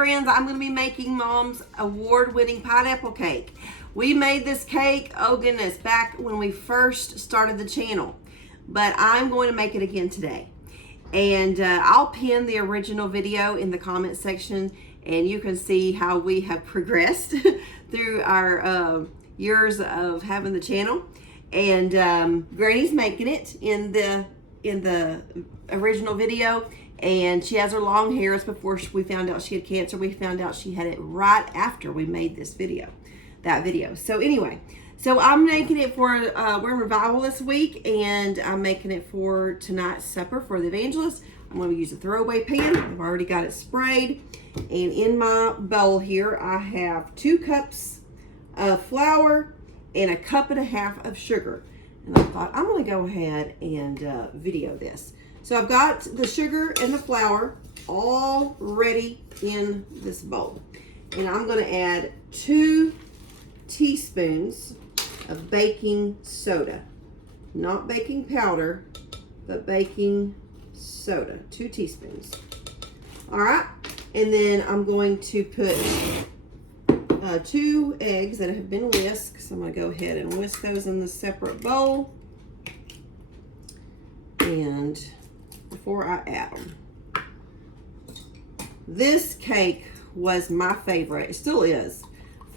friends, I'm going to be making Mom's award-winning pineapple cake. We made this cake, oh goodness, back when we first started the channel. But I'm going to make it again today. And I'll pin the original video in the comment section, and you can see how we have progressed through our years of having the channel. And Granny's making it in the original video, and she has her long hair. It's before we found out she had cancer. We found out she had it right after we made this video, that video. So anyway, so I'm making it for, we're in revival this week, and I'm making it for tonight's supper for the evangelist. I'm going to use a throwaway pan. I've already got it sprayed. And in my bowl here, I have 2 cups of flour and 1.5 cups of sugar. And I thought, I'm going to go ahead and video this. So I've got the sugar and the flour all ready in this bowl. And I'm going to add 2 teaspoons of baking soda. Not baking powder, but baking soda. 2 teaspoons. All right. And then I'm going to put 2 eggs that have been whisked. So I'm going to go ahead and whisk those in the separate bowl. And before I add them, this cake was my favorite. It still is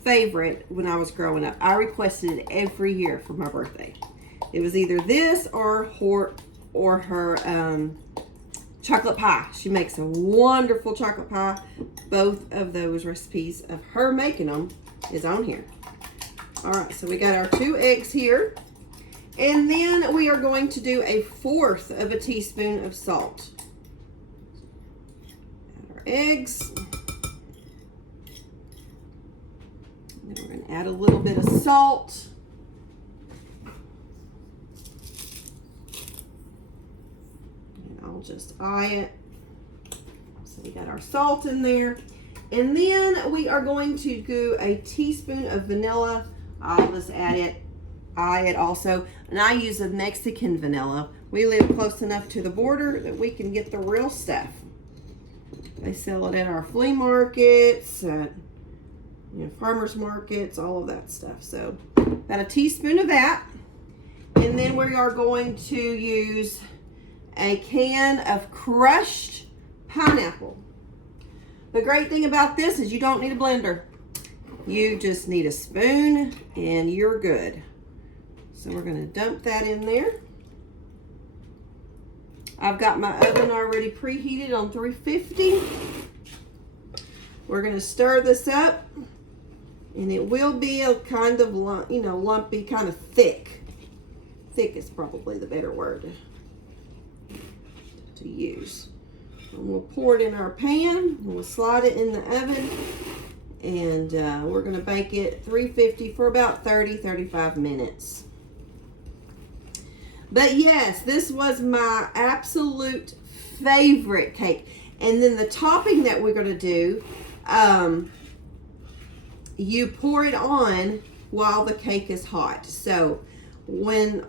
favorite when I was growing up. I requested it every year for my birthday. It was either this or her chocolate pie. She makes a wonderful chocolate pie. Both of those recipes of her making them is on here. All right, so we got our 2 eggs here. And then we are going to do 1/4 teaspoon of salt. Add our eggs. And then we're going to add a little bit of salt. And I'll just eye it. So we got our salt in there. And then we are going to do 1 teaspoon of vanilla. I'll just eye it also. And I use a Mexican vanilla. We live close enough to the border that we can get the real stuff. They sell it at our flea markets, at farmers markets, all of that stuff. So about 1 teaspoon of that. And then we are going to use a can of crushed pineapple. The great thing about this is you don't need a blender. You just need a spoon and you're good. So we're going to dump that in there. I've got my oven already preheated on 350. We're going to stir this up, and it will be a kind of lumpy, kind of thick. Thick is probably the better word to use. And we'll pour it in our pan, and we'll slide it in the oven, and we're going to bake it 350 for about 30-35 minutes. But yes, this was my absolute favorite cake. And then the topping that we're going to do, you pour it on while the cake is hot. So when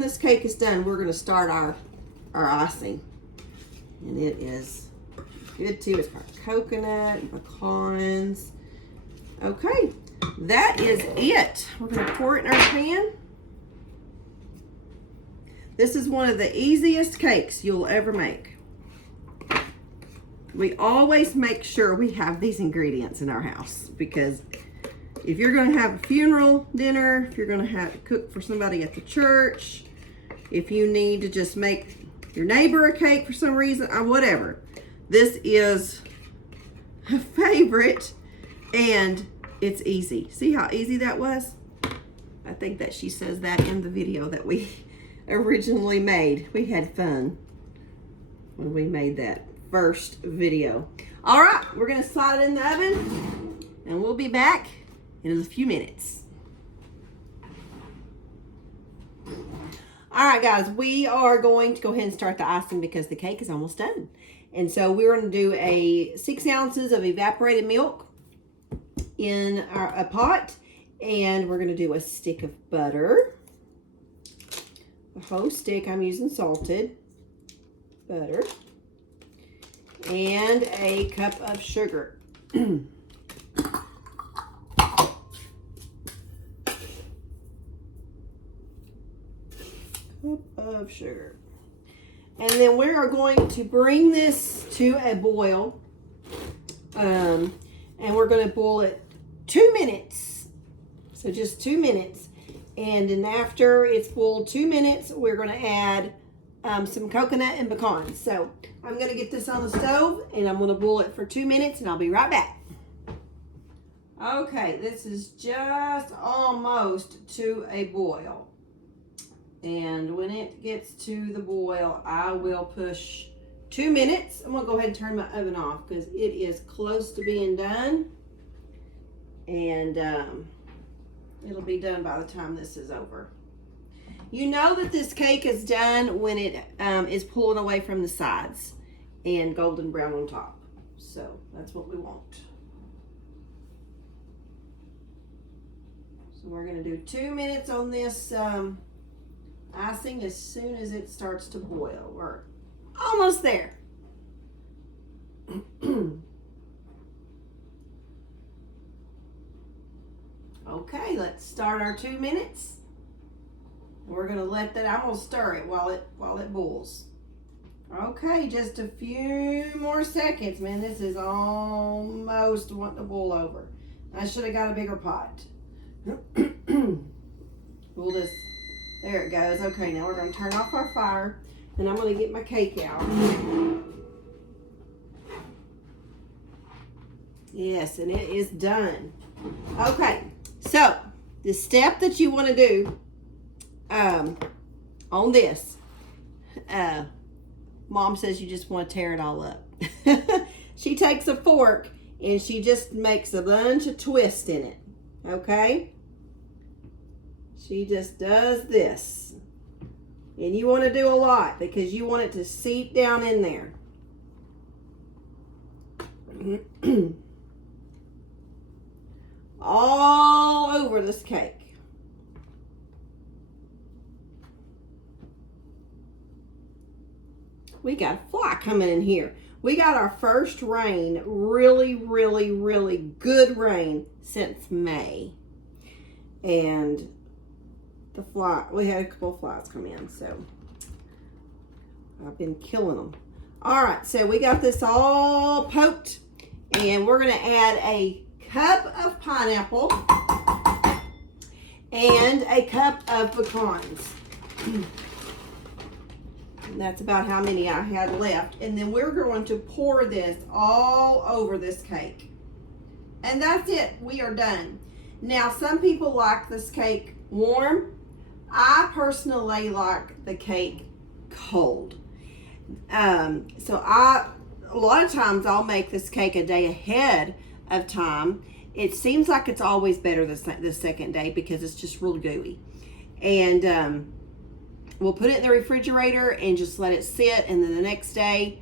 this cake is done, we're going to start our icing. And it is good too. It's got coconut and pecans. Okay, that is it. We're going to pour it in our pan. This is one of the easiest cakes you'll ever make. We always make sure we have these ingredients in our house, because if you're going to have a funeral dinner, if you're going to cook for somebody at the church, if you need to just make your neighbor a cake for some reason, whatever, this is a favorite, and it's easy. See how easy that was? I think that she says that in the video that we originally made. We had fun when we made that first video. All right, we're going to slide it in the oven, and we'll be back in a few minutes. All right, guys, we are going to go ahead and start the icing because the cake is almost done. And so we're going to do 6 ounces of evaporated milk in a pot, and we're going to do a stick of butter. A whole stick. I'm using salted butter, and 1 cup of sugar. of sugar. And then we are going to bring this to a boil. And we're going to boil it 2 minutes. So just 2 minutes. And then after it's boiled 2 minutes, we're going to add some coconut and pecans. So I'm going to get this on the stove and I'm going to boil it for 2 minutes and I'll be right back. Okay, this is just almost to a boil. And when it gets to the boil, I will push 2 minutes. I'm going to go ahead and turn my oven off because it is close to being done. And it'll be done by the time this is over. You know that this cake is done when it is pulling away from the sides and golden brown on top. So that's what we want. So we're going to do 2 minutes on this icing as soon as it starts to boil. We're almost there. Okay, let's start our 2 minutes. We're gonna let that, I'm gonna stir it while it boils. Okay, just a few more seconds, man. This is almost wanting to boil over. I should have got a bigger pot. We'll just, there it goes. Okay, now we're gonna turn off our fire and I'm gonna get my cake out. Yes, and it is done. Okay, so the step that you want to do on this, Mom says you just want to tear it all up. She takes a fork and she just makes a bunch of twists in it. Okay, she just does this, and you want to do a lot because you want it to seep down in there. All over this cake. We got a fly coming in here. We got our first rain, really good rain since May. And the fly, we had a couple of flies come in, so I've been killing them. All right, so we got this all poked, and we're gonna add a cup of pineapple and a cup of pecans. And that's about how many I had left. And then we're going to pour this all over this cake. And that's it. We are done. Now, some people like this cake warm. I personally like the cake cold. So a lot of times I'll make this cake a day ahead of time. It seems like it's always better the second day because it's just real gooey. And we'll put it in the refrigerator and just let it sit, and then the next day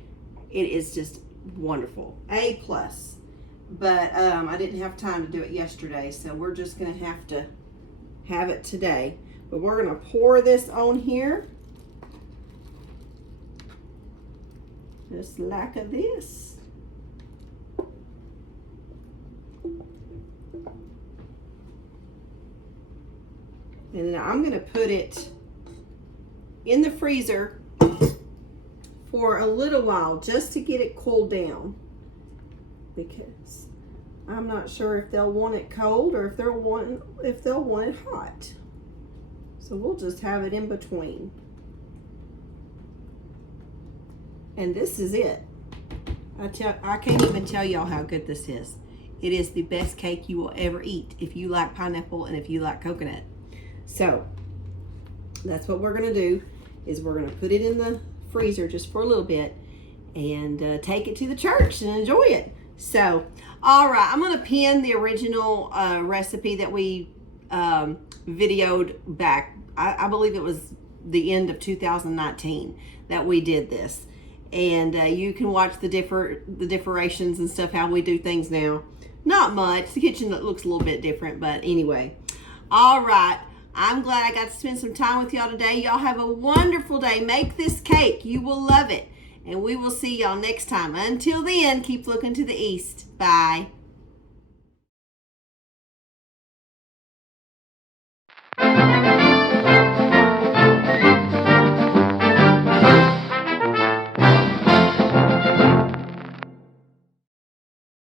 it is just wonderful. A+. But I didn't have time to do it yesterday, so we're just gonna have to have it today. But we're gonna pour this on here just like this. And then I'm going to put it in the freezer for a little while just to get it cooled down, because I'm not sure if they'll want it cold or if they'll want it hot. So we'll just have it in between. And this is it. I can't even tell y'all how good this is. It is the best cake you will ever eat if you like pineapple and if you like coconut. So that's what we're gonna do, is we're gonna put it in the freezer just for a little bit and take it to the church and enjoy it. So, all right, I'm gonna pin the original recipe that we videoed back. I believe it was the end of 2019 that we did this. And you can watch the decorations and stuff, how we do things now. Not much. The kitchen looks a little bit different, but anyway. All right. I'm glad I got to spend some time with y'all today. Y'all have a wonderful day. Make this cake. You will love it. And we will see y'all next time. Until then, keep looking to the east. Bye.